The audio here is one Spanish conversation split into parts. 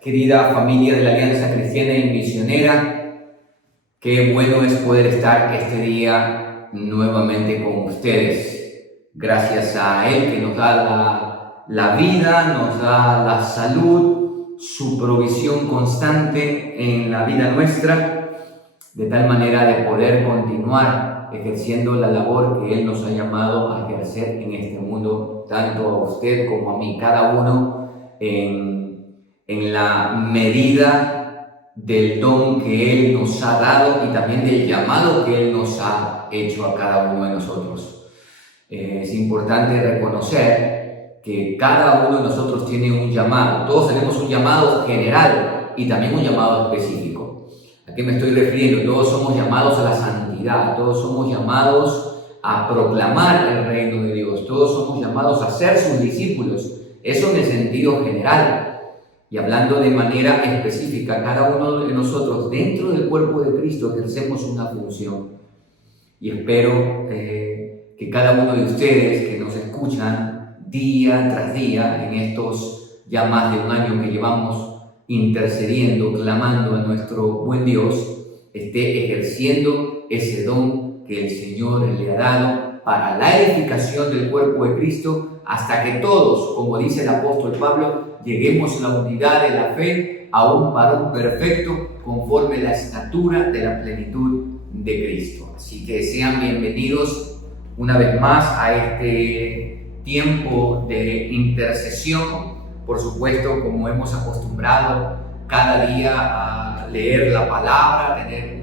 querida familia de la Alianza Cristiana y Misionera. Qué bueno es poder estar este día nuevamente con ustedes. Gracias a Él que nos da la vida, nos da la salud, su provisión constante en la vida nuestra, de tal manera de poder continuar ejerciendo la labor que Él nos ha llamado a ejercer en este mundo, tanto a usted como a mí, cada uno en la medida del don que Él nos ha dado y también del llamado que Él nos ha hecho a cada uno de nosotros. Es importante reconocer que cada uno de nosotros tiene un llamado. Todos tenemos un llamado general y también un llamado específico. ¿A qué me estoy refiriendo? Todos somos llamados a la santidad, todos somos llamados a proclamar el reino de Dios, todos somos llamados a ser sus discípulos. Eso en el sentido general. Y hablando de manera específica, cada uno de nosotros dentro del cuerpo de Cristo ejercemos una función. Y espero que cada uno de ustedes que nos escuchan día tras día en estos ya más de un año que llevamos intercediendo, clamando a nuestro buen Dios, esté ejerciendo ese don que el Señor le ha dado para la edificación del cuerpo de Cristo, hasta que todos, como dice el apóstol Pablo, lleguemos a la unidad de la fe, a un varón perfecto, conforme la estatura de la plenitud de Cristo. Así que sean bienvenidos una vez más a este tiempo de intercesión. Por supuesto, como hemos acostumbrado cada día a leer la palabra, tener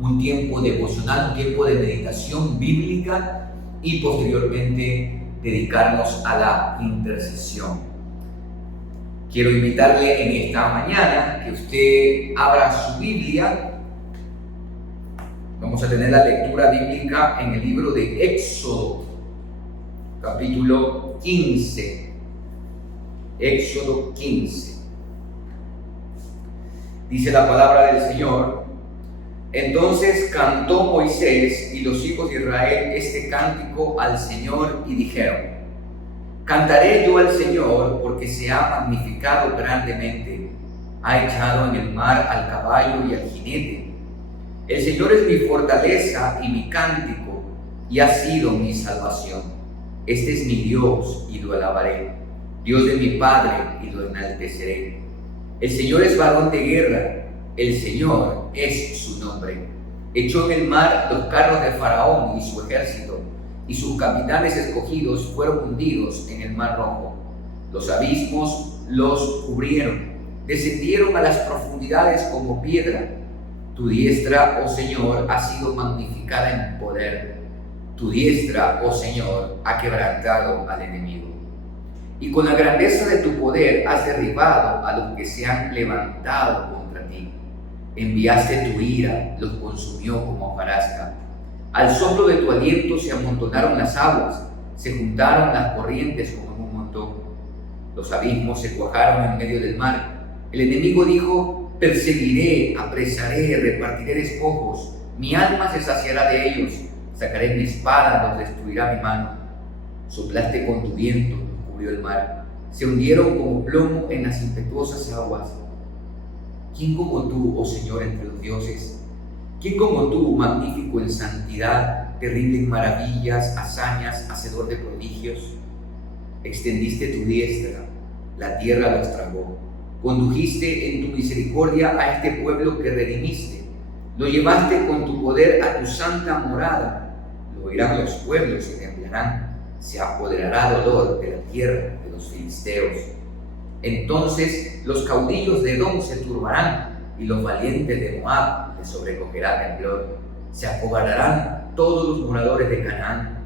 un tiempo devocional, un tiempo de meditación bíblica y posteriormente dedicarnos a la intercesión. Quiero invitarle en esta mañana que usted abra su Biblia. Vamos a tener la lectura bíblica en el libro de Éxodo, capítulo 15. Éxodo 15. Dice la palabra del Señor: Entonces cantó Moisés y los hijos de Israel este cántico al Señor y dijeron: Cantaré yo al Señor porque se ha magnificado grandemente, ha echado en el mar al caballo y al jinete. El Señor es mi fortaleza y mi cántico, y ha sido mi salvación. Este es mi Dios y lo alabaré, Dios de mi Padre y lo enalteceré. El Señor es varón de guerra, el Señor es su nombre. Echó en el mar los carros de Faraón y su ejército, y sus capitanes escogidos fueron hundidos en el mar Rojo. Los abismos los cubrieron, descendieron a las profundidades como piedra. Tu diestra, oh Señor, ha sido magnificada en poder. Tu diestra, oh Señor, ha quebrantado al enemigo. Y con la grandeza de tu poder has derribado a los que se han levantado contra ti. Enviaste tu ira, los consumió como hojarasca. Al soplo de tu aliento se amontonaron las aguas, se juntaron las corrientes como en un montón. Los abismos se cuajaron en medio del mar. El enemigo dijo: perseguiré, apresaré, repartiré despojos. Mi alma se saciará de ellos. Sacaré mi espada, los destruirá mi mano. Soplaste con tu viento, los cubrió el mar. Se hundieron como plomo en las impetuosas aguas. ¿Quién como tú, oh Señor, entre los dioses? ¿Quién como tú, magnífico en santidad, terrible en maravillas, hazañas, hacedor de prodigios? Extendiste tu diestra, la tierra los tragó. Condujiste en tu misericordia a este pueblo que redimiste. Lo llevaste con tu poder a tu santa morada. Lo oirán los pueblos y temblarán. Se apoderará dolor de la tierra de los filisteos. Entonces los caudillos de Edom se turbarán y los valientes de Moab les sobrecogerá temblor. Se acobardarán todos los moradores de Canaán.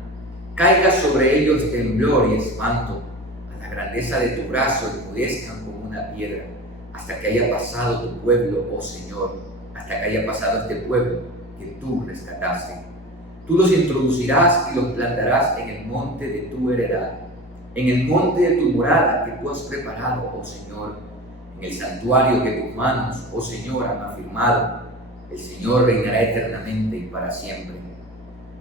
Caiga sobre ellos temblor y espanto. A la grandeza de tu brazo enmudezcan como una piedra, hasta que haya pasado tu pueblo, oh Señor, hasta que haya pasado este pueblo que tú rescataste. Tú los introducirás y los plantarás en el monte de tu heredad, en el monte de tu morada que tú has preparado, oh Señor, en el santuario que tus manos, oh Señor, han afirmado. El Señor reinará eternamente y para siempre.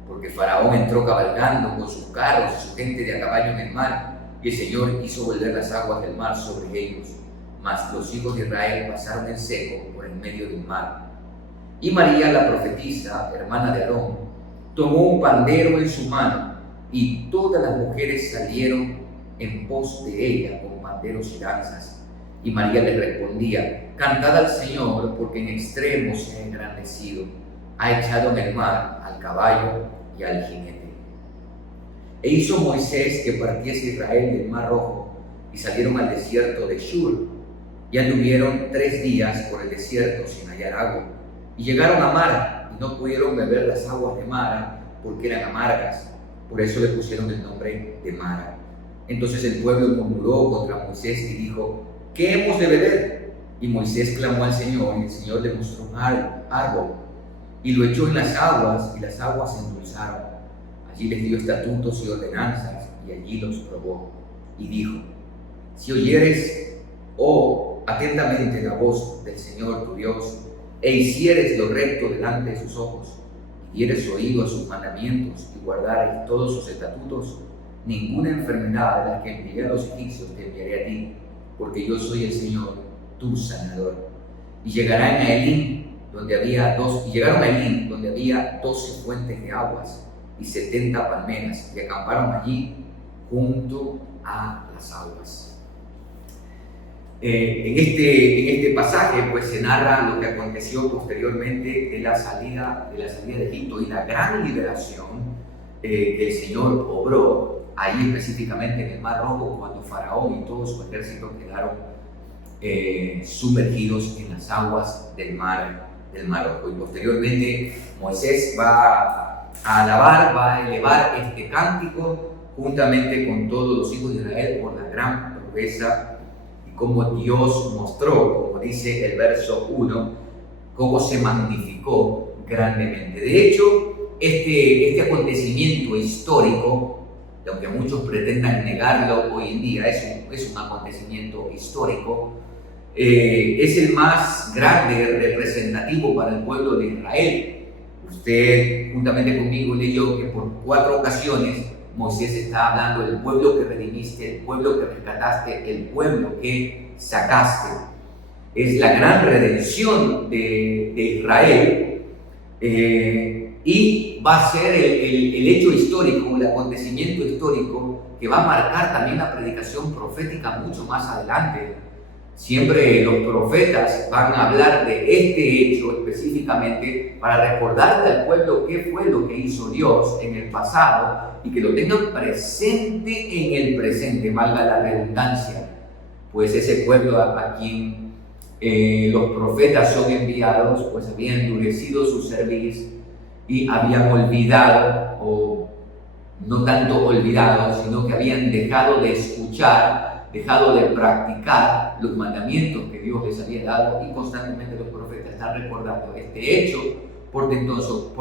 Porque Faraón entró cabalgando con sus carros y su gente de a caballo en el mar, y el Señor hizo volver las aguas del mar sobre ellos. mas los hijos de Israel pasaron en seco por en medio del mar. Y María, la profetisa, hermana de Aarón, tomó un pandero en su mano, y todas las mujeres salieron en pos de ella con panderos y danzas. Y María les respondía: cantad al Señor, porque en extremo se ha engrandecido, ha echado en el mar al caballo y al jinete. E hizo Moisés que partiese Israel del mar Rojo, y salieron al desierto de Shur, y anduvieron 3 días por el desierto sin hallar agua, y llegaron a Mara, y no pudieron beber las aguas de Mara, porque eran amargas. Por eso le pusieron el nombre de Mara. Entonces el pueblo murmuró contra Moisés y dijo: ¿qué hemos de beber? Y Moisés clamó al Señor, y el Señor le mostró un árbol, y lo echó en las aguas, y las aguas se endulzaron. Allí les dio estatutos y ordenanzas, y allí los probó. Y dijo: si oyeres, atentamente la voz del Señor tu Dios, e hicieres lo recto delante de sus ojos, y dieres oído a sus mandamientos, y guardares todos sus estatutos, ninguna enfermedad de las que envié a los egipcios te enviaré a ti, porque yo soy el Señor, tu sanador. Y llegaron a Elim, donde había 12 fuentes de aguas y 70 palmeras, y acamparon allí junto a las aguas. En este pasaje pues se narra lo que aconteció posteriormente de la salida de Egipto y la gran liberación que el Señor obró ahí específicamente en el Mar Rojo, cuando Faraón y todo su ejército quedaron sumergidos en las aguas del Mar Rojo. Y posteriormente Moisés va a elevar este cántico juntamente con todos los hijos de Israel por la gran proeza y cómo Dios mostró, como dice el verso 1, cómo se magnificó grandemente. De hecho, este acontecimiento histórico, aunque muchos pretendan negarlo hoy en día, es un acontecimiento histórico, es el más grande, representativo para el pueblo de Israel. Usted, juntamente conmigo, leyó que por 4 ocasiones Moisés está hablando del pueblo que redimiste, el pueblo que rescataste, el pueblo que sacaste. Es la gran redención de Israel, y va a ser el hecho histórico, el acontecimiento histórico que va a marcar también la predicación profética mucho más adelante. Siempre los profetas van a hablar de este hecho específicamente para recordarle al pueblo qué fue lo que hizo Dios en el pasado y que lo tengan presente en el presente, valga la redundancia, pues ese pueblo a quien los profetas son enviados, pues había endurecido su cerviz y habían olvidado, o no tanto olvidado, sino que habían dejado de escuchar, dejado de practicar los mandamientos que Dios les había dado, y constantemente los profetas están recordando este hecho portentoso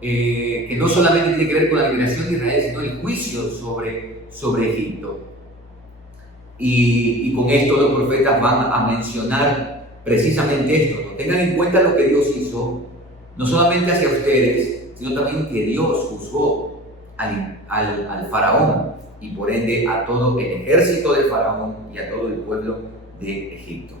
que no solamente tiene que ver con la liberación de Israel, sino el juicio sobre Egipto. Y con esto los profetas van a mencionar precisamente esto, ¿no? Tengan en cuenta lo que Dios hizo, no solamente hacia ustedes, sino también que Dios juzgó al faraón, y por ende a todo el ejército de Faraón y a todo el pueblo de Egipto.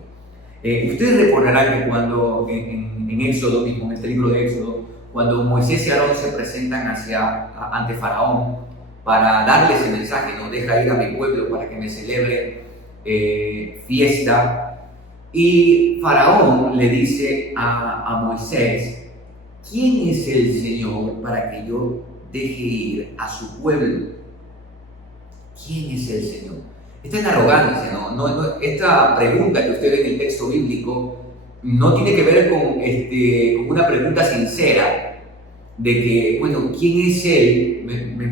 Ustedes recordarán que cuando en Éxodo mismo, en este libro de Éxodo, cuando Moisés y Aarón se presentan ante Faraón para darle ese mensaje, no deja ir a mi pueblo para que me celebre fiesta, y Faraón le dice a Moisés: ¿quién es el Señor para que yo deje ir a su pueblo? ¿Quién es el Señor? Esta es la arrogancia, ¿no? Esta pregunta que usted ve en el texto bíblico no tiene que ver con una pregunta sincera de que, bueno, ¿quién es Él?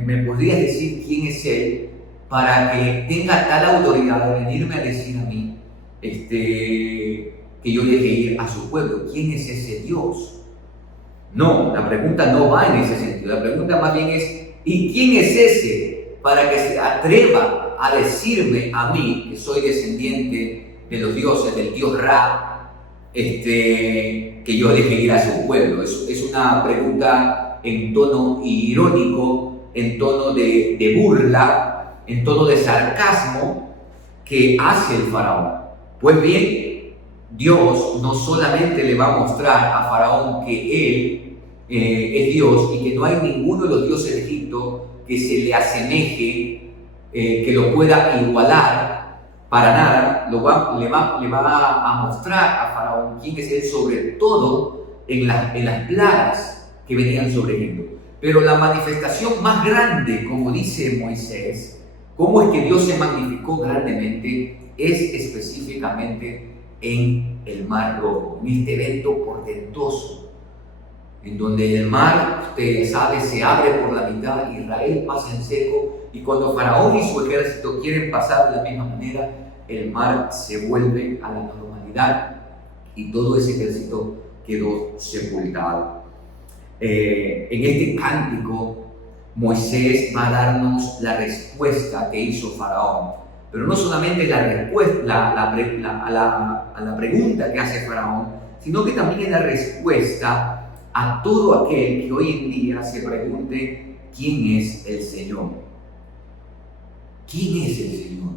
¿Me podrías decir quién es Él para que tenga tal autoridad de venirme a decir a mí que yo deje ir a su pueblo? ¿Quién es ese Dios? No, la pregunta no va en ese sentido. La pregunta más bien es: ¿y quién es ese para que se atreva a decirme a mí, que soy descendiente de los dioses, del dios Ra, que yo deje ir a su pueblo? Es una pregunta en tono irónico, en tono de burla, en tono de sarcasmo que hace el faraón. Pues bien, Dios no solamente le va a mostrar a Faraón que él es Dios y que no hay ninguno de los dioses de Egipto que se le asemeje, que lo pueda igualar para nada, le va a mostrar a Faraón quién es él, sobre todo en las plagas que venían sobre Egipto. Pero la manifestación más grande, como dice Moisés, cómo es que Dios se magnificó grandemente, es específicamente en el Mar Rojo, en este evento portentoso, en donde el mar, ustedes saben, se abre por la mitad, Israel pasa en seco, y cuando Faraón y su ejército quieren pasar de la misma manera, el mar se vuelve a la normalidad y todo ese ejército quedó sepultado. En este cántico, Moisés va a darnos la respuesta que hizo Faraón, pero no solamente la respuesta a la pregunta que hace Faraón, sino que también es la respuesta a todo aquel que hoy en día se pregunte quién es el Señor. ¿Quién es el Señor?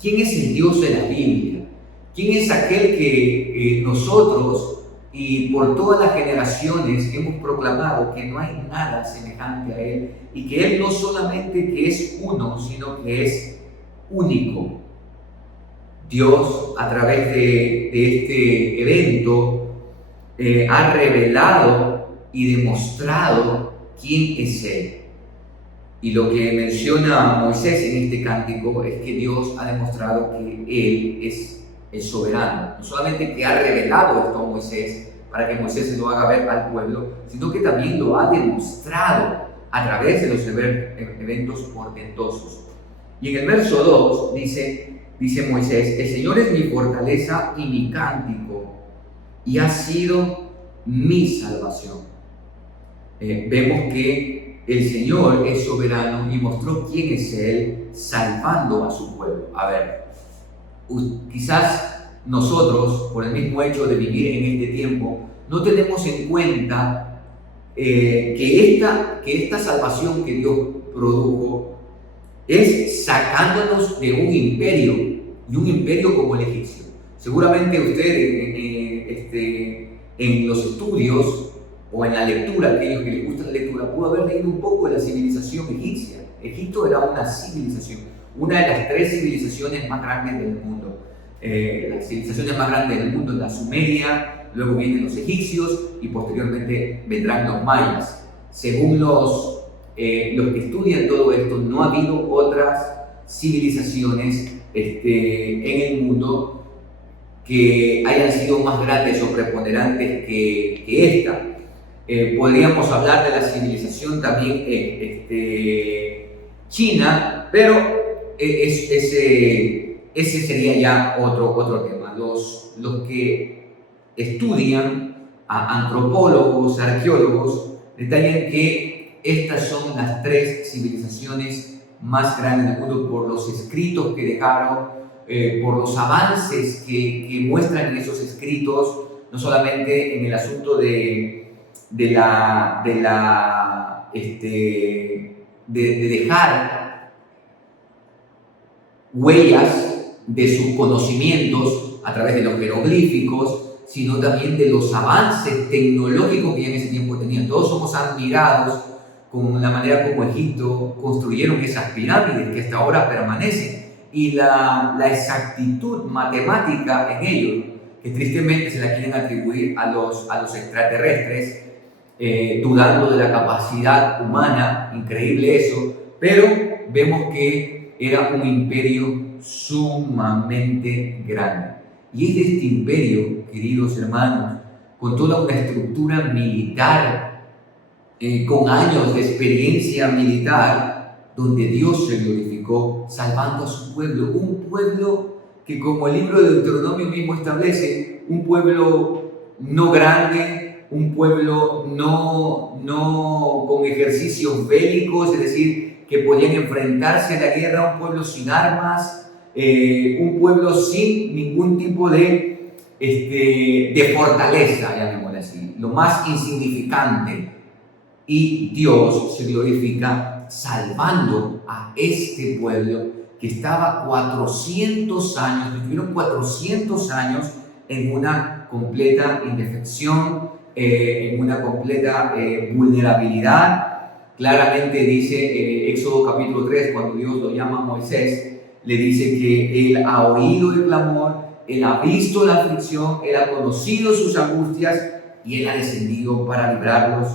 ¿Quién es el Dios de la Biblia? ¿Quién es aquel que nosotros y por todas las generaciones hemos proclamado que no hay nada semejante a Él, y que Él no solamente que es uno, sino que es único? Dios, a través de este evento, ha revelado y demostrado quién es Él. Y lo que menciona Moisés en este cántico es que Dios ha demostrado que Él es el soberano. No solamente que ha revelado esto a Moisés para que Moisés se lo haga ver al pueblo, sino que también lo ha demostrado a través de los eventos portentosos. Y en el verso 2 dice Moisés: el Señor es mi fortaleza y mi cántico, y ha sido mi salvación. Vemos que el Señor es soberano y mostró quién es Él, salvando a su pueblo. A ver, quizás nosotros, por el mismo hecho de vivir en este tiempo, no tenemos en cuenta que esta salvación que Dios produjo es sacándonos de un imperio, y un imperio como el egipcio. Seguramente usted en los estudios o en la lectura, aquellos que les gusta la lectura, pudo haber leído un poco de la civilización egipcia. Egipto era una civilización, una de las 3 civilizaciones más grandes del mundo. Las civilizaciones más grandes del mundo es la Sumeria, luego vienen los egipcios y posteriormente vendrán los mayas. Según los que estudian todo esto, no ha habido otras civilizaciones en el mundo que hayan sido más grandes o preponderantes que esta. Podríamos hablar de la civilización también China, pero ese sería ya otro tema. Los que estudian, antropólogos, arqueólogos, detallan que estas son las 3 civilizaciones más grandes del mundo por los escritos que dejaron, por los avances que muestran en esos escritos, no solamente en el asunto de dejar huellas de sus conocimientos a través de los jeroglíficos, sino también de los avances tecnológicos que ya en ese tiempo tenían. Todos somos admirados con la manera como Egipto construyeron esas pirámides que hasta ahora permanecen, y la exactitud matemática en ellos, que tristemente se la quieren atribuir a los extraterrestres, dudando de la capacidad humana. Increíble eso, pero vemos que era un imperio sumamente grande. Y es de este imperio, queridos hermanos, con toda una estructura militar, con años de experiencia militar, donde Dios se glorificó salvando a su pueblo, un pueblo que, como el libro de Deuteronomio mismo establece, un pueblo no grande, un pueblo no con ejercicios bélicos, es decir, que podían enfrentarse a la guerra, un pueblo sin armas, un pueblo sin ningún tipo de fortaleza, llamémosle así, lo más insignificante. Y Dios se glorifica salvando a este pueblo que estaba 400 años, estuvieron 400 años en una completa indefensión, en una completa vulnerabilidad. Claramente dice Éxodo capítulo 3, cuando Dios lo llama a Moisés, le dice que él ha oído el clamor, él ha visto la aflicción, él ha conocido sus angustias y él ha descendido para librarlos.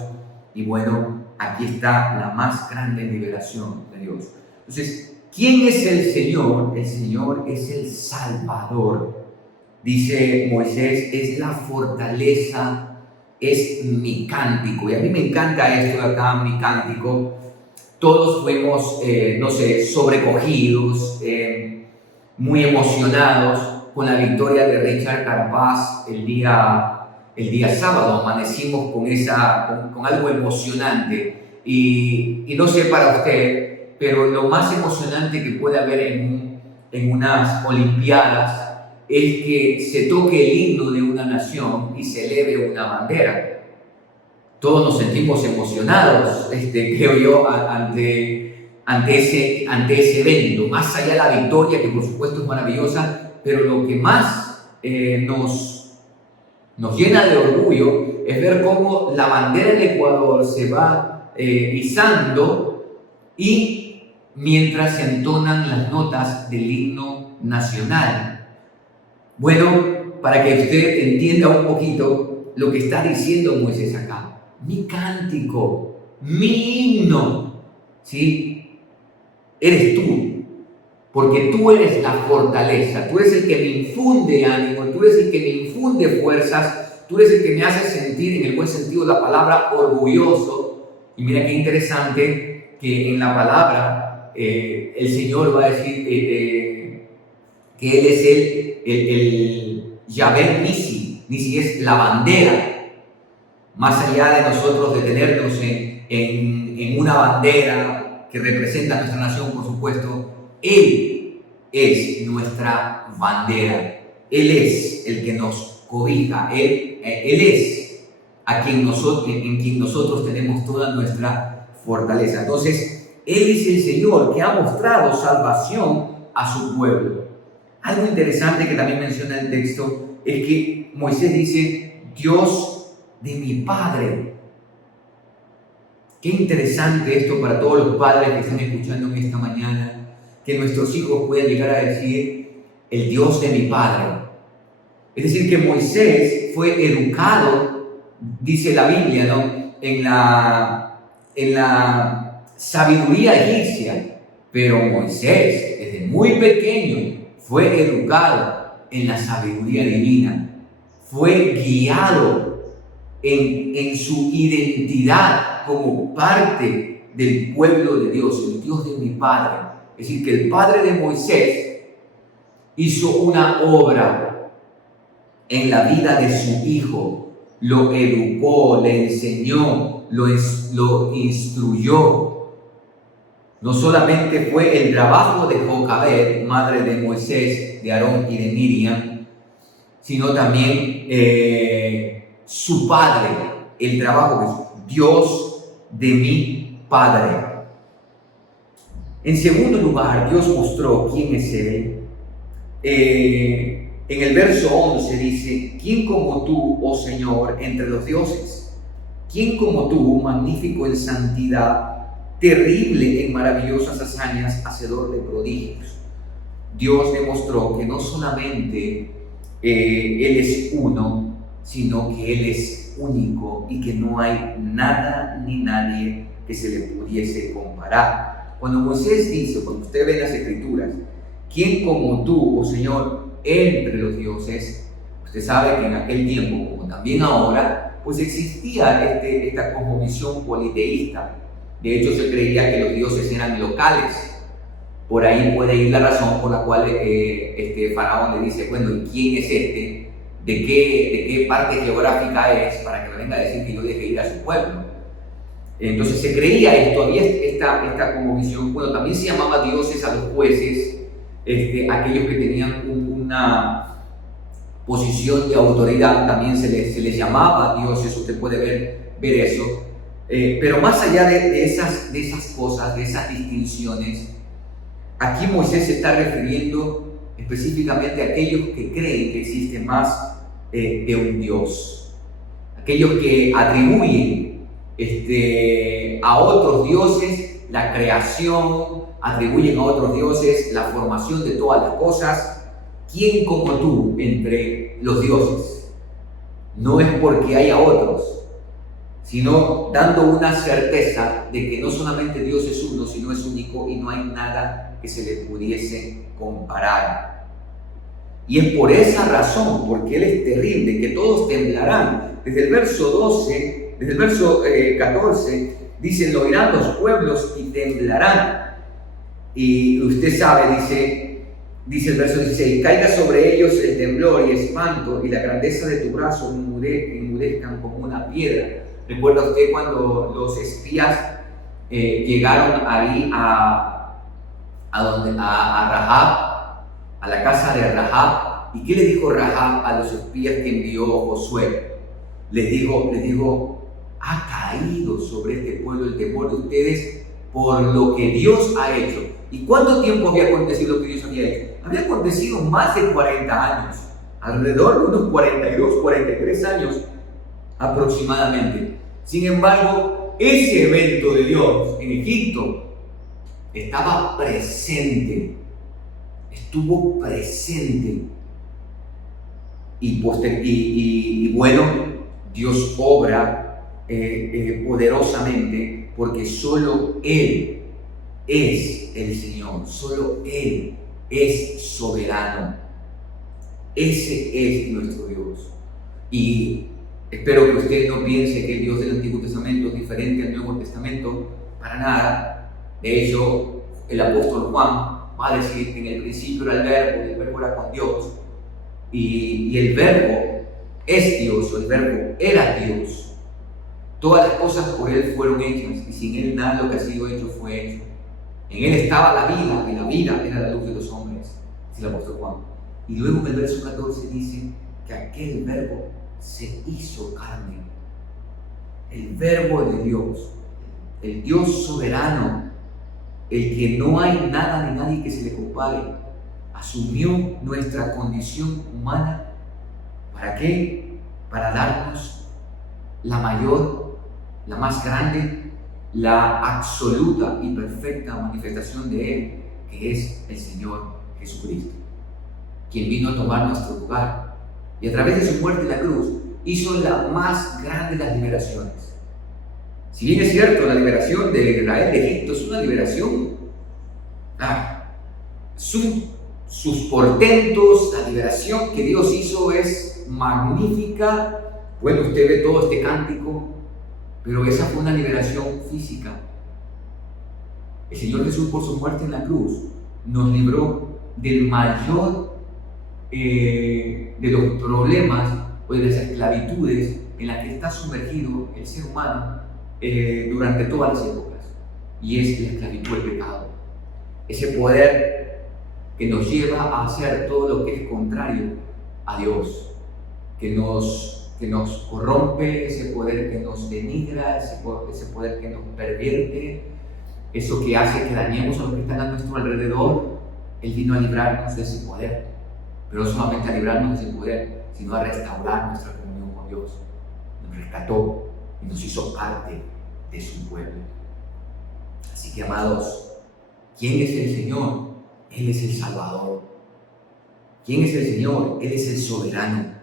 Y bueno, aquí está la más grande liberación de Dios. Entonces, ¿quién es el Señor? El Señor es el Salvador. Dice Moisés, es la fortaleza, es mi cántico. Y a mí me encanta esto de acá, mi cántico. Todos fuimos, sobrecogidos, muy emocionados con la victoria de Richard Carapaz el día sábado. Amanecimos con algo emocionante. Y no sé para usted, pero lo más emocionante que puede haber en unas Olimpiadas es que se toque el himno de una nación y se eleve una bandera. Todos nos sentimos emocionados, creo yo, ante ese evento. Más allá de la victoria, que por supuesto es maravillosa, pero lo que más nos llena de orgullo es ver cómo la bandera del Ecuador se va izando y mientras se entonan las notas del himno nacional. Bueno, para que usted entienda un poquito lo que está diciendo Moisés acá. Mi cántico, mi himno, ¿sí? Eres tú, porque tú eres la fortaleza, tú eres el que me infunde ánimo, tú eres el que me infunde fuerzas, tú eres el que me hace sentir, en el buen sentido de la palabra, orgulloso. Y mira qué interesante que en la palabra el Señor va a decir que Él es el Yahvé Nisi. Nisi es la bandera. Más allá de nosotros detenernos en una bandera que representa a nuestra nación, por supuesto, Él es nuestra bandera. Él es el que nos cobija. Él es en quien nosotros tenemos toda nuestra fortaleza. Entonces, Él es el Señor que ha mostrado salvación a su pueblo. Algo interesante que también menciona el texto es que Moisés dice, Dios de mi Padre. Qué interesante esto para todos los padres que están escuchando en esta mañana, que nuestros hijos puedan llegar a decir, el Dios de mi Padre. Es decir, que Moisés fue educado, dice la Biblia, ¿no?, en la sabiduría egipcia, pero Moisés, desde muy pequeño, fue educado en la sabiduría divina, fue guiado en su identidad como parte del pueblo de Dios, el Dios de mi Padre. Es decir, que el Padre de Moisés hizo una obra en la vida de su hijo, lo educó, le enseñó, lo instruyó. No solamente fue el trabajo de Jocabed, madre de Moisés, de Aarón y de Miriam, sino también su padre, el trabajo de Dios de mi Padre. En segundo lugar, Dios mostró quién es Él. En el verso 11 dice, ¿quién como tú, oh Señor, entre los dioses? ¿Quién como tú, magnífico en santidad, terrible en maravillosas hazañas, hacedor de prodigios? Dios demostró que no solamente Él es uno, sino que Él es único y que no hay nada ni nadie que se le pudiese comparar. Cuando Moisés dice, cuando usted ve las Escrituras, ¿quién como tú, oh Señor, entre los dioses? Usted sabe que en aquel tiempo, como también ahora, pues existía esta cosmovisión politeísta. De hecho, se creía que los dioses eran locales. Por ahí puede ir la razón por la cual Faraón le dice, bueno, ¿y quién es este? ¿De qué parte geográfica es? Para que me venga a decir que yo deje ir a su pueblo. Entonces se creía esto, había esta cosmovisión. Bueno, también se llamaba dioses a los jueces, aquellos que tenían una posición de autoridad, también se les llamaba dioses. Usted puede ver eso. Pero más allá de esas cosas, de esas distinciones, Aquí Moisés se está refiriendo específicamente a aquellos que creen que existe más de un Dios, aquellos que atribuyen a otros dioses la creación, atribuyen a otros dioses la formación de todas las cosas. ¿Quién como tú entre los dioses? No es porque haya otros, sino dando una certeza de que no solamente Dios es uno, sino es único y no hay nada que se le pudiese comparar. Y es por esa razón, porque Él es terrible, que todos temblarán. Desde el verso 12, desde el verso 14, dice: lo oirán los pueblos y temblarán. Y usted sabe, dice el verso 16: caiga sobre ellos el temblor y espanto, y la grandeza de tu brazo enmudezcan como una piedra. ¿Recuerda usted cuando los espías llegaron ahí a Rahab, a la casa de Rahab? ¿Y qué le dijo Rahab a los espías que envió Josué? Les dijo: ha caído sobre este pueblo el temor de ustedes por lo que Dios ha hecho. ¿Y cuánto tiempo había acontecido lo que Dios había hecho? Había acontecido más de 40 años, alrededor de unos 42, 43 años aproximadamente. Sin embargo, ese evento de Dios en Egipto estaba presente, estuvo presente. Y bueno, Dios obra poderosamente, porque solo Él es el Señor, solo Él es soberano. Ese es nuestro Dios. Y espero que usted no piense que el Dios del Antiguo Testamento es diferente al Nuevo Testamento, para nada. De hecho, el apóstol Juan va a decir que en el principio era el Verbo, y el Verbo era con Dios, y el Verbo es Dios, o el Verbo era Dios. Todas las cosas por Él fueron hechas, y sin Él nada de lo que ha sido hecho fue hecho. En Él estaba la vida, y la vida era la luz de los hombres, dice el apóstol Juan. Y luego en el verso 14 dice que aquel Verbo se hizo carne. El Verbo de Dios, el Dios soberano, el que no hay nada ni nadie que se le compare, asumió nuestra condición humana. ¿Para qué? Para darnos la mayor, la más grande, la absoluta y perfecta manifestación de Él, que es el Señor Jesucristo, quien vino a tomar nuestro lugar y a través de su muerte en la cruz hizo la más grande de las liberaciones. Si bien es cierto, la liberación de Israel de Egipto es una liberación, sus portentos, la liberación que Dios hizo es magnífica. Bueno, usted ve todo este cántico, pero esa fue una liberación física. El Señor Jesús, por su muerte en la cruz, nos libró del mayor de los problemas o de las esclavitudes en las que está sumergido el ser humano durante todas las épocas, y es la esclavitud del pecado. Ese poder que nos lleva a hacer todo lo que es contrario a Dios, que nos corrompe, ese poder que nos denigra, ese poder que nos pervierte, eso que hace que dañemos a los que están a nuestro alrededor. Él vino a librarnos de ese poder, pero no solamente a librarnos de ese poder, sino a restaurar nuestra comunión con Dios. Nos rescató y nos hizo parte de su pueblo. Así que, amados, ¿quién es el Señor? Él es el Salvador. ¿Quién es el Señor? Él es el soberano.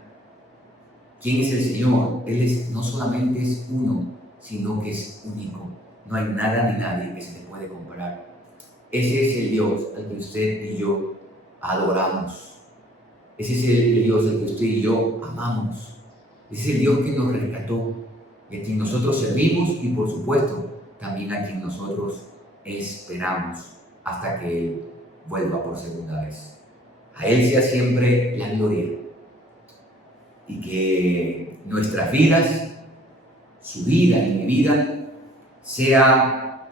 ¿Quién es el Señor? Él no solamente es uno, sino que es único. No hay nada ni nadie que se le puede comparar. Ese es el Dios al que usted y yo adoramos. Ese es el Dios al que usted y yo amamos. Ese es el Dios que nos rescató, y a quien nosotros servimos, y por supuesto también a quien nosotros esperamos hasta que Él vuelva por segunda vez. A Él sea siempre la gloria, y que nuestras vidas, su vida y mi vida, sea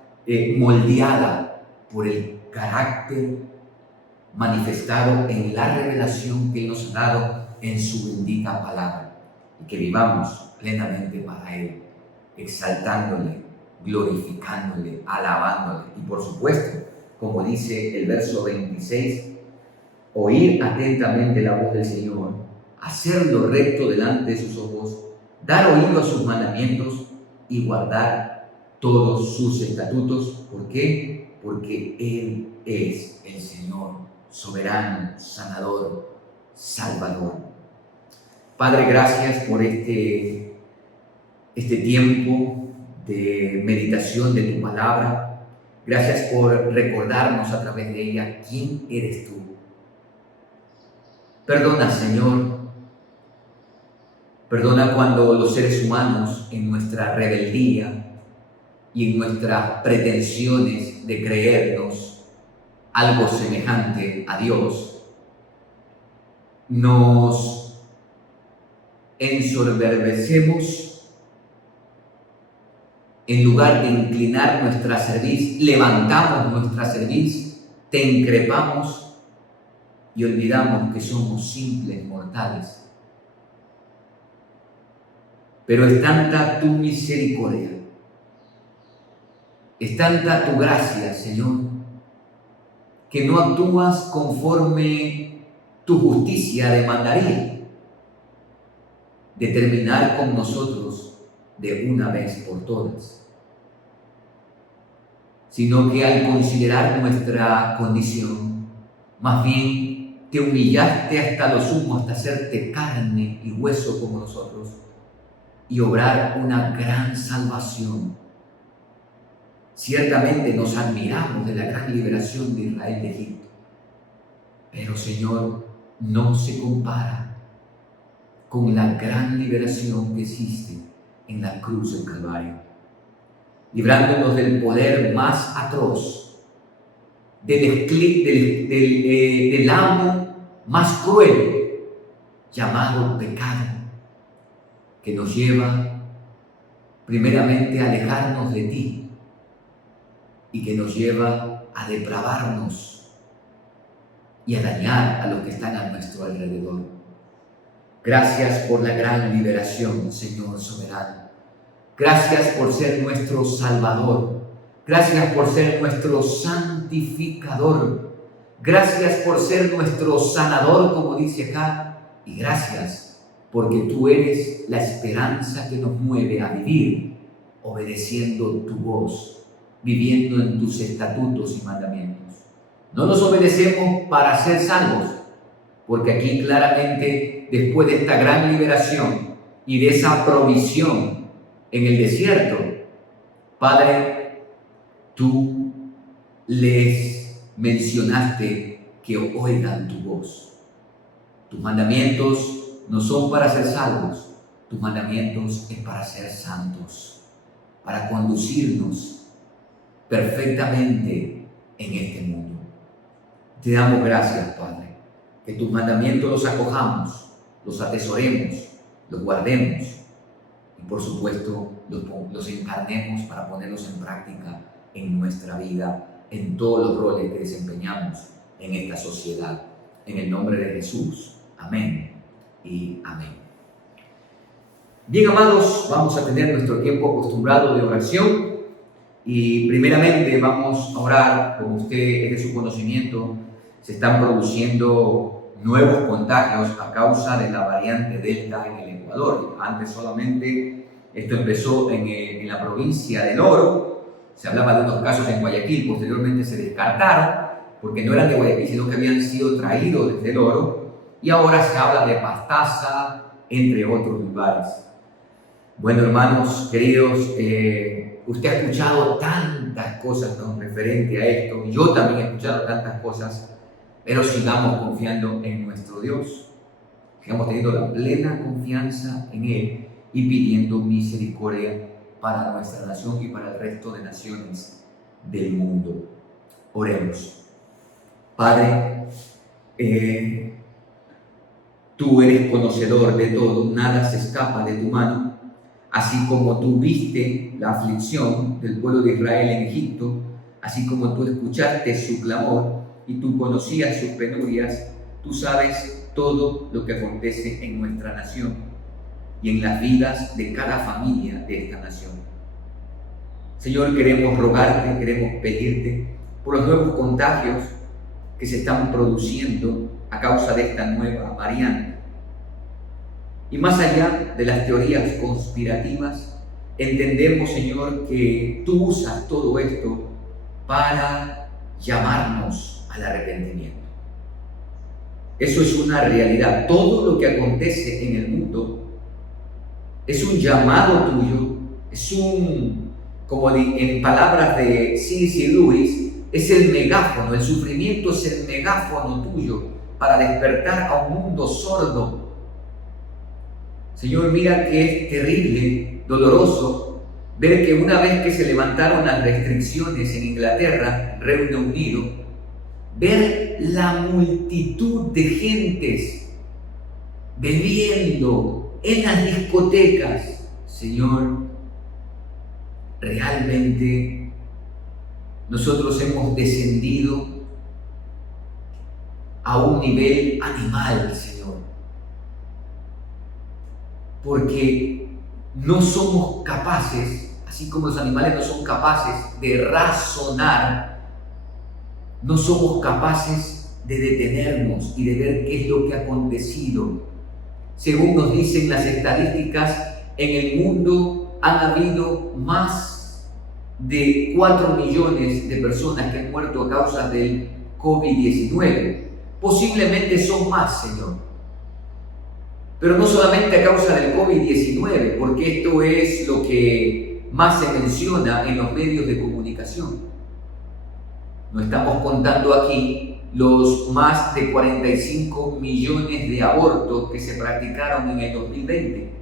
moldeada por el carácter manifestado en la revelación que Él nos ha dado en su bendita palabra, y que vivamos plenamente para Él, exaltándole, glorificándole, alabándole, y por supuesto como dice el verso 26, oír atentamente la voz del Señor, hacer lo recto delante de sus ojos, dar oído a sus mandamientos y guardar todos sus estatutos. ¿Por qué? Porque Él es el Señor, soberano, sanador, salvador. Padre, gracias por este tiempo de meditación de tu palabra. Gracias por recordarnos a través de ella quién eres tú. Perdona, Señor. Perdona cuando los seres humanos, en nuestra rebeldía y en nuestras pretensiones de creernos algo semejante a Dios, nos ensoberbecemos. En lugar de inclinar nuestra cerviz, levantamos nuestra cerviz, te increpamos y olvidamos que somos simples mortales. Pero es tanta tu misericordia, es tanta tu gracia, Señor, que no actúas conforme tu justicia demandaría, de terminar con nosotros de una vez por todas, sino que al considerar nuestra condición, más bien te humillaste hasta lo sumo, hasta hacerte carne y hueso como nosotros y obrar una gran salvación. Ciertamente nos admiramos de la gran liberación de Israel de Egipto, pero Señor, no se compara con la gran liberación que existe en la cruz del Calvario, librándonos del poder más atroz, del amo más cruel, llamado pecado, que nos lleva primeramente a alejarnos de ti y que nos lleva a depravarnos y a dañar a los que están a nuestro alrededor. Gracias por la gran liberación, Señor soberano. Gracias por ser nuestro Salvador. Gracias por ser nuestro santificador. Gracias por ser nuestro sanador, como dice acá. Y gracias porque tú eres la esperanza que nos mueve a vivir, obedeciendo tu voz, viviendo en tus estatutos y mandamientos. No los obedecemos para ser salvos, porque aquí claramente, después de esta gran liberación y de esa provisión en el desierto, Padre, tú les mencionaste que oigan tu voz. Tus mandamientos no son para ser salvos, tus mandamientos es para ser santos, para conducirnos perfectamente en este mundo. Te damos gracias, Padre, que tus mandamientos los acojamos, los atesoremos, los guardemos y por supuesto los encarnemos para ponerlos en práctica en nuestra vida, en todos los roles que desempeñamos en esta sociedad. En el nombre de Jesús. Amén y amén. Bien, amados, vamos a tener nuestro tiempo acostumbrado de oración y primeramente vamos a orar. Como usted es de su conocimiento, se están produciendo nuevos contagios a causa de la variante Delta en el Ecuador. Antes solamente esto empezó en la provincia del Oro, se hablaba de unos casos en Guayaquil, posteriormente se descartaron porque no eran de Guayaquil, sino que habían sido traídos desde el Oro, y ahora se habla de Pastaza, entre otros lugares. Bueno, hermanos queridos, usted ha escuchado tantas cosas con referente a esto, yo también he escuchado tantas cosas, pero sigamos confiando en nuestro Dios, sigamos teniendo la plena confianza en Él y pidiendo misericordia para nuestra nación y para el resto de naciones del mundo. Oremos. Padre, tú eres conocedor de todo, nada se escapa de tu mano. Así como tú viste la aflicción del pueblo de Israel en Egipto, así como tú escuchaste su clamor y tú conocías sus penurias, tú sabes todo lo que acontece en nuestra nación y en las vidas de cada familia de esta nación. Señor, queremos rogarte, queremos pedirte por los nuevos contagios que se están produciendo a causa de esta nueva variante. Y más allá de las teorías conspirativas, entendemos, Señor, que tú usas todo esto para llamarnos al arrepentimiento. Eso es una realidad. Todo lo que acontece en el mundo es un llamado tuyo, es como en palabras de C.S. Lewis, es el megáfono, el sufrimiento es el megáfono tuyo para despertar a un mundo sordo. Señor, mira que es terrible, doloroso, ver que una vez que se levantaron las restricciones en Inglaterra, Reino Unido, ver la multitud de gentes bebiendo en las discotecas. Señor, realmente nosotros hemos descendido a un nivel animal, Señor, porque no somos capaces, así como los animales no son capaces de razonar, no somos capaces de detenernos y de ver qué es lo que ha acontecido. Según nos dicen las estadísticas, en el mundo han habido más de 4 millones de personas que han muerto a causa del COVID-19. Posiblemente son más, Señor. Pero no solamente a causa del COVID-19, porque esto es lo que más se menciona en los medios de comunicación. No estamos contando aquí los más de 45 millones de abortos que se practicaron en el 2020.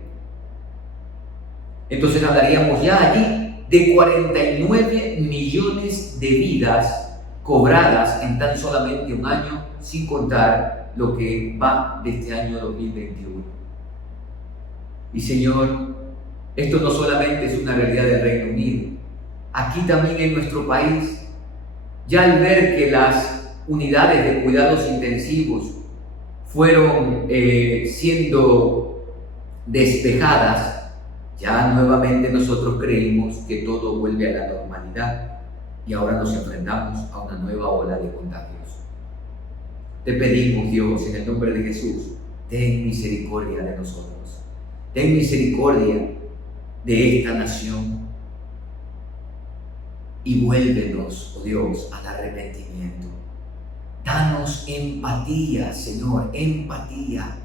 Entonces hablaríamos ya allí de 49 millones de vidas cobradas en tan solamente un año, sin contar lo que va de este año 2021. Y Señor, esto no solamente es una realidad del Reino Unido, aquí también en nuestro país, ya al ver que las unidades de cuidados intensivos fueron siendo despejadas, ya nuevamente nosotros creímos que todo vuelve a la normalidad y ahora nos enfrentamos a una nueva ola de contagios. Te pedimos, Dios, en el nombre de Jesús, ten misericordia de nosotros. Ten misericordia de esta nación y vuélvenos, oh Dios, al arrepentimiento. Danos empatía, Señor, empatía.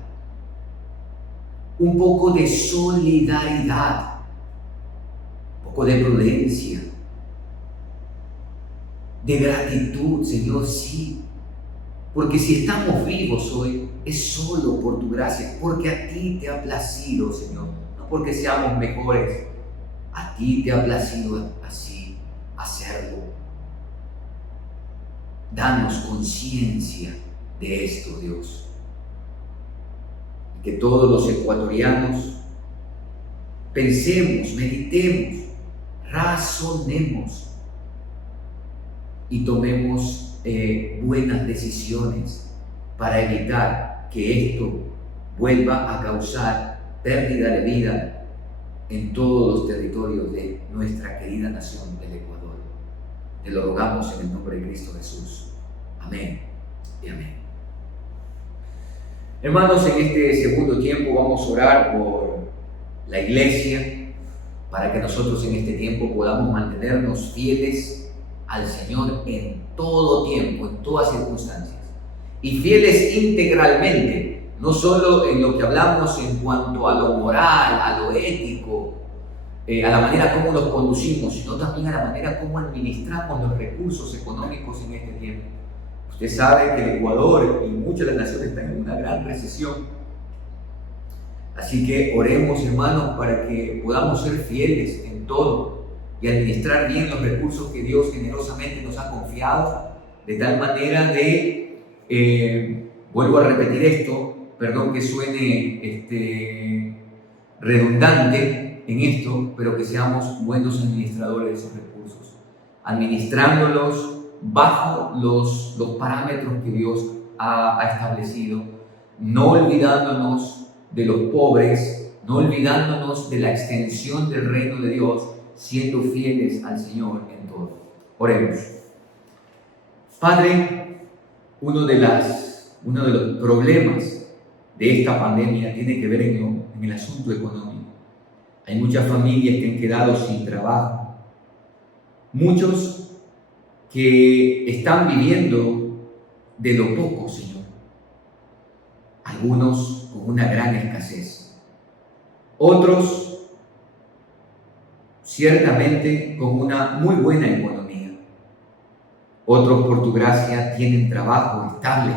Un poco de solidaridad, un poco de prudencia, de gratitud, Señor, sí. Porque si estamos vivos hoy, es solo por tu gracia, porque a ti te ha placido, Señor, no porque seamos mejores, a ti te ha placido así hacerlo. Danos conciencia de esto, Dios. Y que todos los ecuatorianos pensemos, meditemos, razonemos y tomemos buenas decisiones para evitar que esto vuelva a causar pérdida de vida en todos los territorios de nuestra querida nación del Ecuador. Te lo rogamos en el nombre de Cristo Jesús. Amén y amén. Hermanos, en este segundo tiempo vamos a orar por la iglesia para que nosotros en este tiempo podamos mantenernos fieles al Señor en todo tiempo, en todas circunstancias, y fieles integralmente, no solo en lo que hablamos en cuanto a lo moral, a lo ético, a la manera como nos conducimos, sino también a la manera como administramos los recursos económicos en este tiempo. Usted sabe que el Ecuador y muchas de las naciones están en una gran recesión, así que oremos, hermanos, para que podamos ser fieles en todo y administrar bien los recursos que Dios generosamente nos ha confiado, de tal manera de, vuelvo a repetir esto, perdón que suene redundante en esto, pero que seamos buenos administradores de esos recursos, administrándolos bajo los parámetros que Dios ha establecido, no olvidándonos de los pobres, no olvidándonos de la extensión del reino de Dios, siendo fieles al Señor en todo. Oremos. Padre, uno de los problemas de esta pandemia tiene que ver en el asunto económico. Hay muchas familias que han quedado sin trabajo, muchos que están viviendo de lo poco, Señor, algunos con una gran escasez, otros ciertamente con una muy buena economía, otros por tu gracia tienen trabajo estable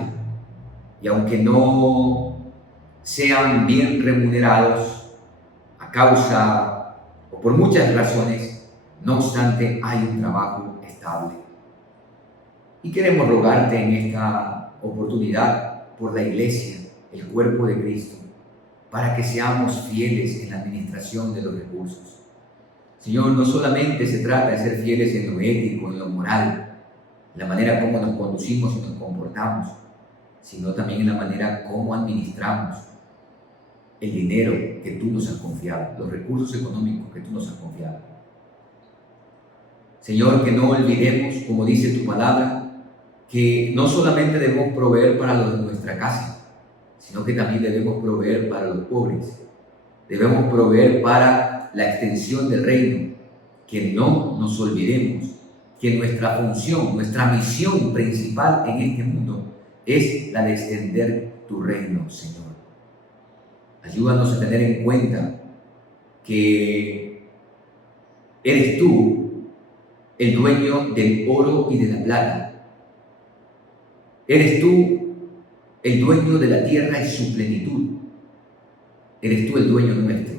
y aunque no sean bien remunerados a causa o por muchas razones, no obstante hay un trabajo estable. Y queremos rogarte en esta oportunidad por la Iglesia, el cuerpo de Cristo, para que seamos fieles en la administración de los recursos. Señor, no solamente se trata de ser fieles en lo ético, en lo moral, en la manera como nos conducimos y nos comportamos, sino también en la manera como administramos el dinero que tú nos has confiado, los recursos económicos que tú nos has confiado. Señor, que no olvidemos, como dice tu palabra, que no solamente debemos proveer para los de nuestra casa, sino que también debemos proveer para los pobres. Debemos proveer para la extensión del reino. Que no nos olvidemos que nuestra función, nuestra misión principal en este mundo es la de extender tu reino, Señor. Ayúdanos a tener en cuenta que eres tú el dueño del oro y de la plata. Eres tú el dueño de la tierra y su plenitud. Eres tú el dueño nuestro.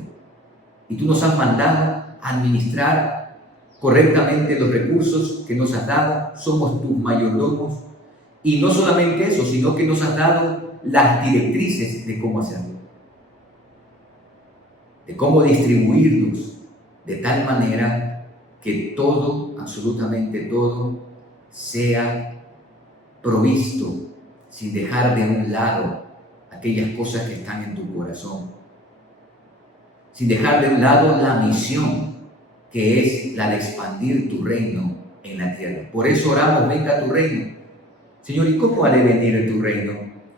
Y tú nos has mandado a administrar correctamente los recursos que nos has dado. Somos tus mayordomos. Y no solamente eso, sino que nos has dado las directrices de cómo hacerlo. De cómo distribuirlos de tal manera que todo, absolutamente todo, sea provisto, sin dejar de un lado aquellas cosas que están en tu corazón, sin dejar de un lado la misión que es la de expandir tu reino en la tierra. Por eso oramos, venga tu reino. Señor, ¿y cómo ha de venir tu reino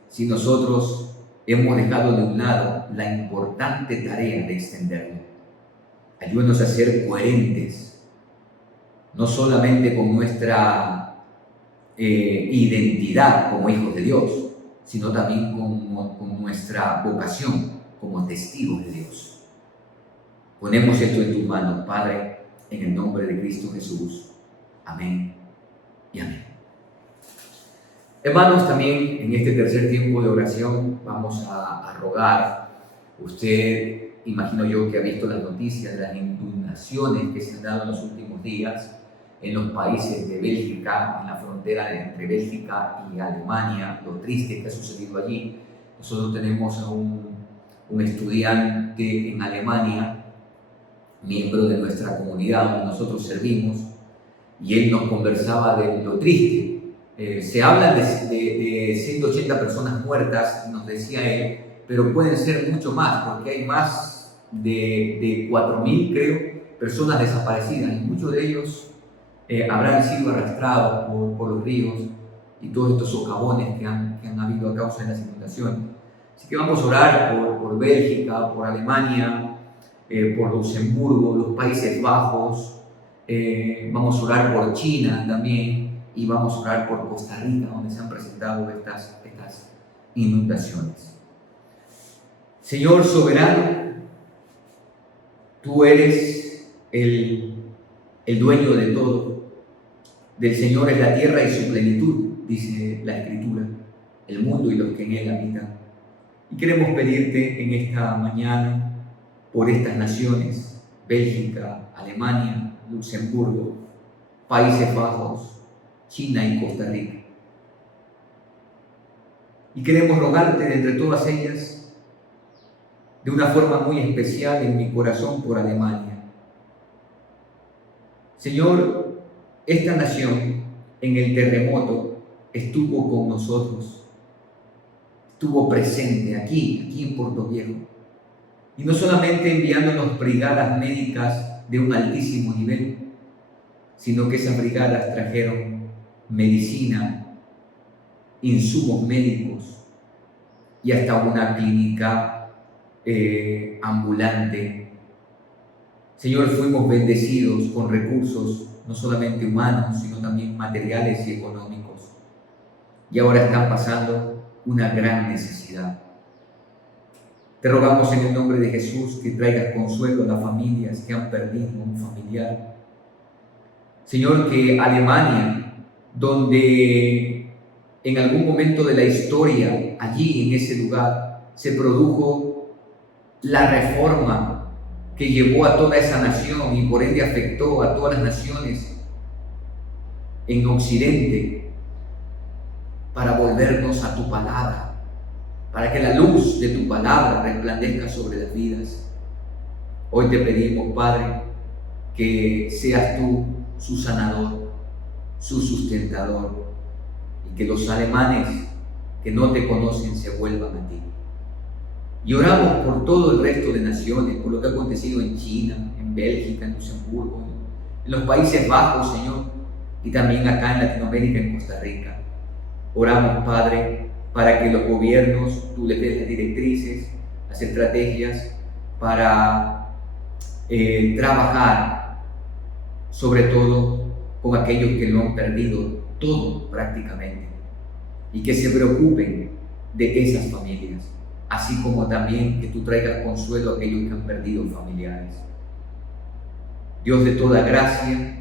si nosotros hemos dejado de un lado la importante tarea de extenderlo? Ayúdanos a ser coherentes, no solamente con nuestra identidad como hijos de Dios, sino también con nuestra vocación como testigos de Dios. Ponemos esto en tus manos, Padre, en el nombre de Cristo Jesús. Amén y amén. Hermanos, también en este tercer tiempo de oración vamos a rogar. Usted, imagino yo, que ha visto las noticias de las inundaciones que se han dado en los últimos días en los países de Bélgica, en la frontera entre Bélgica y Alemania, lo triste que ha sucedido allí. Nosotros tenemos a un estudiante en Alemania, miembro de nuestra comunidad donde nosotros servimos, y él nos conversaba de lo triste. Se habla de 180 personas muertas, nos decía él, pero pueden ser mucho más, porque hay más de 4.000, creo, personas desaparecidas, y muchos de ellos habrán sido arrastrados por los ríos y todos estos socavones que han habido a causa de las inundaciones. Así que vamos a orar por Bélgica, por Alemania, por Luxemburgo, los Países Bajos, vamos a orar por China también, y vamos a orar por Costa Rica, donde se han presentado estas inundaciones. Señor soberano, tú eres el dueño de todo. Del Señor es la tierra y su plenitud, dice la Escritura, el mundo y los que en él habitan. Y queremos pedirte en esta mañana por estas naciones, Bélgica, Alemania, Luxemburgo, Países Bajos, China y Costa Rica. Y queremos rogarte de entre todas ellas, de una forma muy especial en mi corazón por Alemania. Señor, esta nación en el terremoto estuvo con nosotros, estuvo presente aquí en Puerto Viejo, y no solamente enviándonos brigadas médicas de un altísimo nivel, sino que esas brigadas trajeron medicina, insumos médicos y hasta una clínica ambulante. Señor, fuimos bendecidos con recursos no solamente humanos, sino también materiales y económicos. Y ahora están pasando una gran necesidad. Te rogamos en el nombre de Jesús que traigas consuelo a las familias que han perdido un familiar. Señor, que Alemania, donde en algún momento de la historia, allí en ese lugar, se produjo la reforma que llevó a toda esa nación y por ende afectó a todas las naciones en Occidente, para volvernos a tu palabra, para que la luz de tu palabra resplandezca sobre las vidas. Hoy te pedimos, Padre, que seas tú su sanador, su sustentador, y que los alemanes que no te conocen se vuelvan a ti. Y oramos por todo el resto de naciones, por lo que ha acontecido en China, en Bélgica, en Luxemburgo, en los Países Bajos, Señor, y también acá en Latinoamérica, en Costa Rica. Oramos, Padre, para que los gobiernos, tú les des las directrices, las estrategias para trabajar, sobre todo con aquellos que lo han perdido todo prácticamente, y que se preocupen de esas familias, así como también que tú traigas consuelo a aquellos que han perdido familiares. Dios de toda gracia,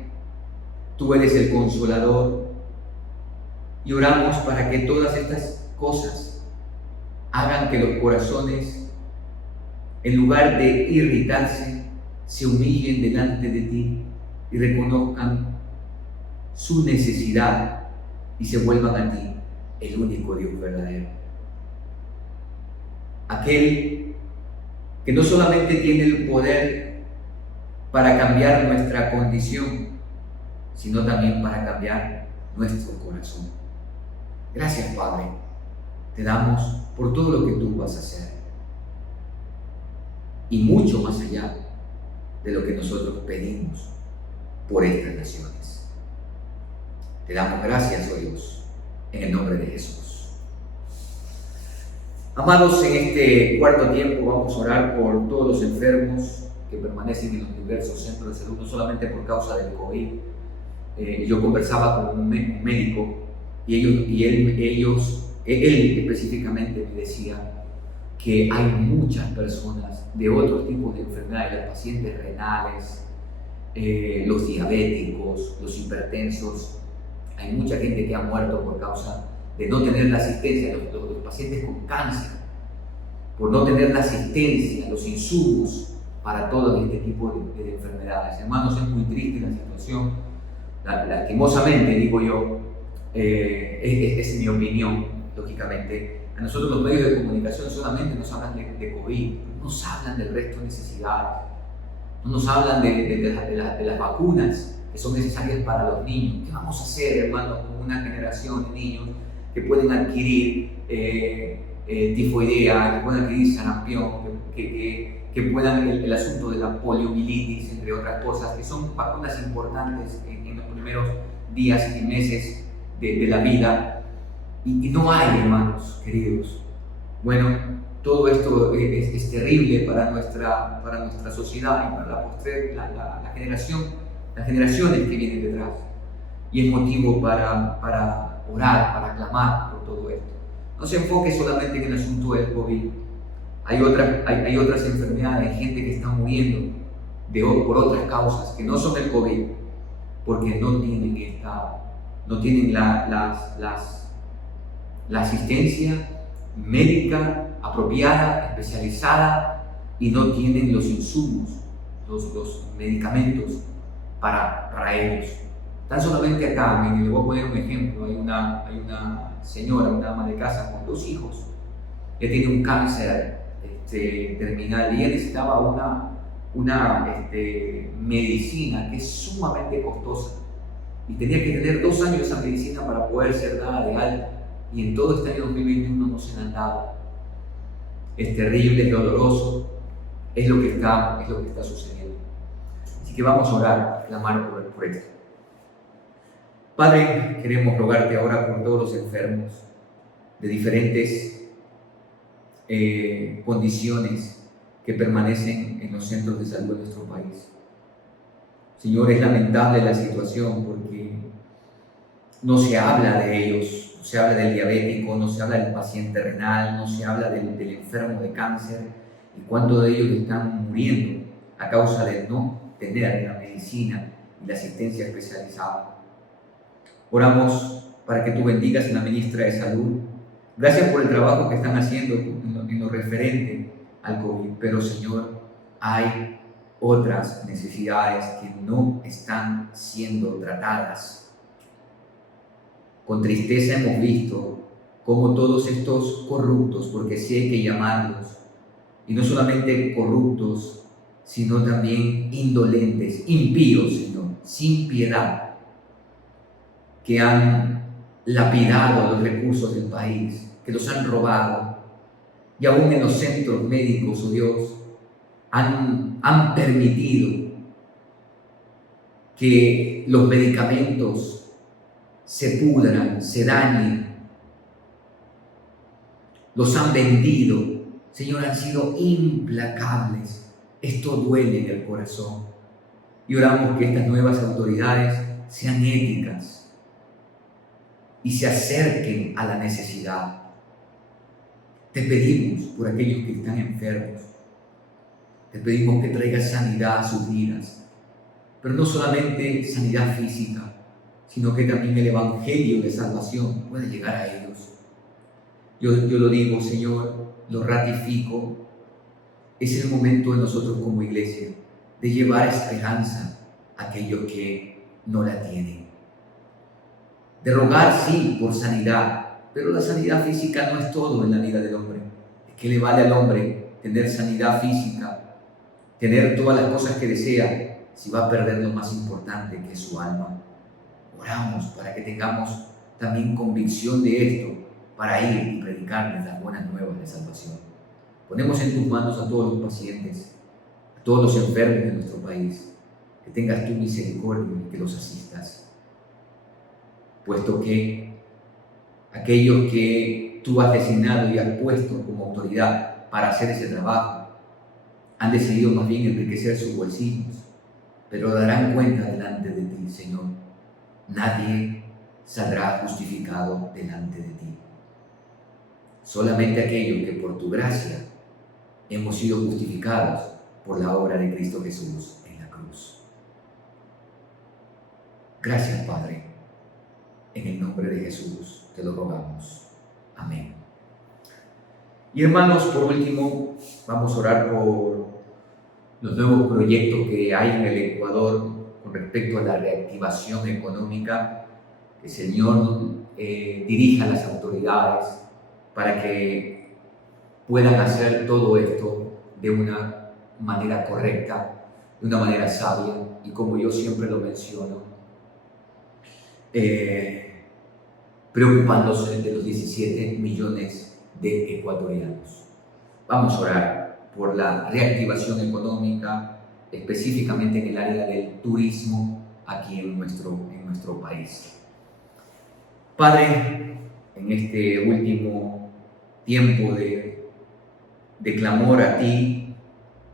tú eres el consolador, y oramos para que todas estas cosas hagan que los corazones, en lugar de irritarse, se humillen delante de ti y reconozcan su necesidad y se vuelvan a ti, el único Dios verdadero. Aquel que no solamente tiene el poder para cambiar nuestra condición, sino también para cambiar nuestro corazón. Gracias, Padre, te damos por todo lo que tú vas a hacer, y mucho más allá de lo que nosotros pedimos por estas naciones. Te damos gracias, oh Dios, en el nombre de Jesús. Amados, en este cuarto tiempo vamos a orar por todos los enfermos que permanecen en los diversos centros de salud, no solamente por causa del COVID. Yo conversaba con un médico y él específicamente me decía que hay muchas personas de otros tipos de enfermedades, los pacientes renales, los diabéticos, los hipertensos. Hay mucha gente que ha muerto por causa de no tener la asistencia, los pacientes con cáncer, por no tener la asistencia, los insumos para todo este tipo de enfermedades. Hermanos, es muy triste la situación, lastimosamente digo yo, es mi opinión, lógicamente. A nosotros los medios de comunicación solamente nos hablan de COVID, no nos hablan del resto de necesidades, no nos hablan de las vacunas que son necesarias para los niños. ¿Qué vamos a hacer, hermanos, con una generación de niños que pueden adquirir tifoidea, que pueden adquirir sarampión, que puedan el asunto de la poliomielitis, entre otras cosas, que son vacunas importantes en los primeros días y meses de la vida? Y no hay, hermanos queridos. Bueno, todo esto es terrible para nuestra sociedad y para las generaciones que vienen detrás. Y es motivo para orar, para clamar por todo esto. No se enfoque solamente en el asunto del COVID. Hay otras enfermedades, gente que está muriendo por otras causas que no son el COVID, porque no tienen la asistencia médica apropiada, especializada, y no tienen los insumos, los medicamentos para ellos. Tan solamente acá, miren, le voy a poner un ejemplo. Hay una señora, una ama de casa con 2 hijos, que tiene un cáncer terminal, y ella necesitaba una medicina que es sumamente costosa, y tenía que tener 2 años esa medicina para poder ser dada de alta, y en todo este año 2021 no se la han dado. Es terrible, es doloroso, es lo que está sucediendo. Así que vamos a orar, a clamar por esto. Padre, queremos rogarte ahora por todos los enfermos de diferentes condiciones que permanecen en los centros de salud de nuestro país. Señor, es lamentable la situación porque no se habla de ellos, no se habla del diabético, no se habla del paciente renal, no se habla del enfermo de cáncer y cuántos de ellos están muriendo a causa de no tener la medicina y la asistencia especializada. Oramos para que tú bendigas a la ministra de Salud. Gracias por el trabajo que están haciendo en lo referente al COVID, pero Señor, hay otras necesidades que no están siendo tratadas. Con tristeza hemos visto cómo todos estos corruptos, porque sí hay que llamarlos, y no solamente corruptos, sino también indolentes, impíos, Señor, sin piedad, que han lapidado los recursos del país, que los han robado, y aún en los centros médicos, oh Dios, han permitido que los medicamentos se pudran, se dañen, los han vendido. Señor, han sido implacables. Esto duele en el corazón. Y oramos que estas nuevas autoridades sean éticas y se acerquen a la necesidad. Te pedimos por aquellos que están enfermos. Te pedimos que traigas sanidad a sus vidas. Pero no solamente sanidad física, sino que también el evangelio de salvación pueda llegar a ellos. Yo lo digo, Señor, lo ratifico. Es el momento de nosotros como iglesia de llevar esperanza a aquellos que no la tienen. De rogar, sí, por sanidad, pero la sanidad física no es todo en la vida del hombre. ¿Qué le vale al hombre tener sanidad física, tener todas las cosas que desea, si va a perder lo más importante, que es su alma? Oramos para que tengamos también convicción de esto, para ir y predicarles las buenas nuevas de salvación. Ponemos en tus manos a todos los pacientes, a todos los enfermos de nuestro país, que tengas tu misericordia y que los asistas, puesto que aquellos que tú has designado y has puesto como autoridad para hacer ese trabajo han decidido más bien enriquecer sus bolsillos, pero darán cuenta delante de ti, Señor. Nadie saldrá justificado delante de ti. Solamente aquellos que por tu gracia hemos sido justificados por la obra de Cristo Jesús en la cruz. Gracias, Padre. En el nombre de Jesús te lo rogamos. Amén. Y hermanos, por último, vamos a orar por los nuevos proyectos que hay en el Ecuador con respecto a la reactivación económica. Que el Señor dirija a las autoridades para que puedan hacer todo esto de una manera correcta, de una manera sabia, y como yo siempre lo menciono, preocupándose de los 17 millones de ecuatorianos. Vamos a orar por la reactivación económica, específicamente en el área del turismo aquí en nuestro país. Padre, en este último tiempo de clamor a ti,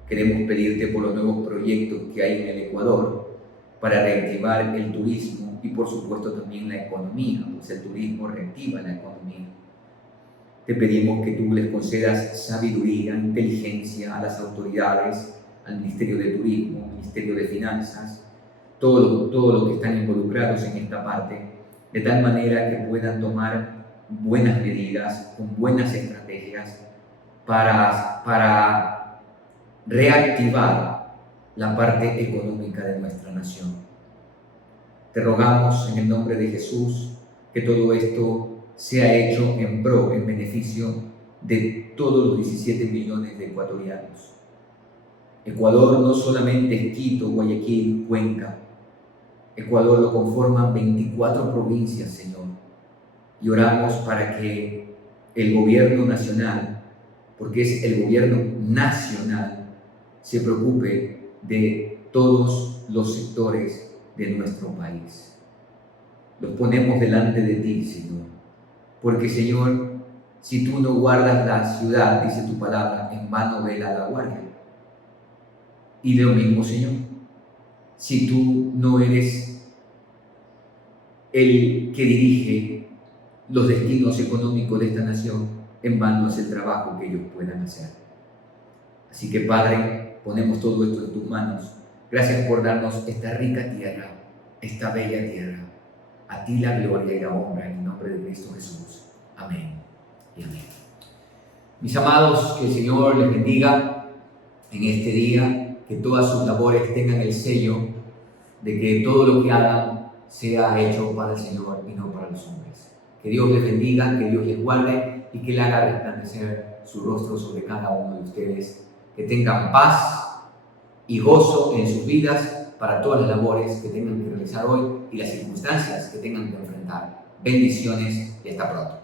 queremos pedirte por los nuevos proyectos que hay en el Ecuador para reactivar el turismo y por supuesto también la economía, pues el turismo reactiva la economía. Te pedimos que tú les concedas sabiduría, inteligencia a las autoridades, al Ministerio de Turismo, Ministerio de Finanzas, todos los que están involucrados en esta parte, de tal manera que puedan tomar buenas medidas, con buenas estrategias para reactivar la parte económica de nuestra nación. Te rogamos en el nombre de Jesús que todo esto sea hecho en pro, en beneficio de todos los 17 millones de ecuatorianos. Ecuador no solamente es Quito, Guayaquil, Cuenca. Ecuador lo conforman 24 provincias, Señor. Y oramos para que el gobierno nacional, porque es el gobierno nacional, se preocupe de todos los sectores de nuestro país. los ponemos delante de ti, Señor. Porque, Señor, si tú no guardas la ciudad, dice tu palabra, en vano vela la guardia. Y de lo mismo, Señor, si tú no eres el que dirige los destinos económicos de esta nación, en vano es el trabajo que ellos puedan hacer. Así que, Padre, ponemos todo esto en tus manos. Gracias por darnos esta rica tierra, esta bella tierra. A ti la gloria y la honra en el nombre de Cristo Jesús. Amén y amén. Mis amados, que el Señor les bendiga en este día, que todas sus labores tengan el sello de que todo lo que hagan sea hecho para el Señor y no para los hombres. Que Dios les bendiga, que Dios les guarde y que le haga resplandecer su rostro sobre cada uno de ustedes. Que tengan paz y gozo en sus vidas para todas las labores que tengan que realizar hoy y las circunstancias que tengan que enfrentar. Bendiciones y hasta pronto.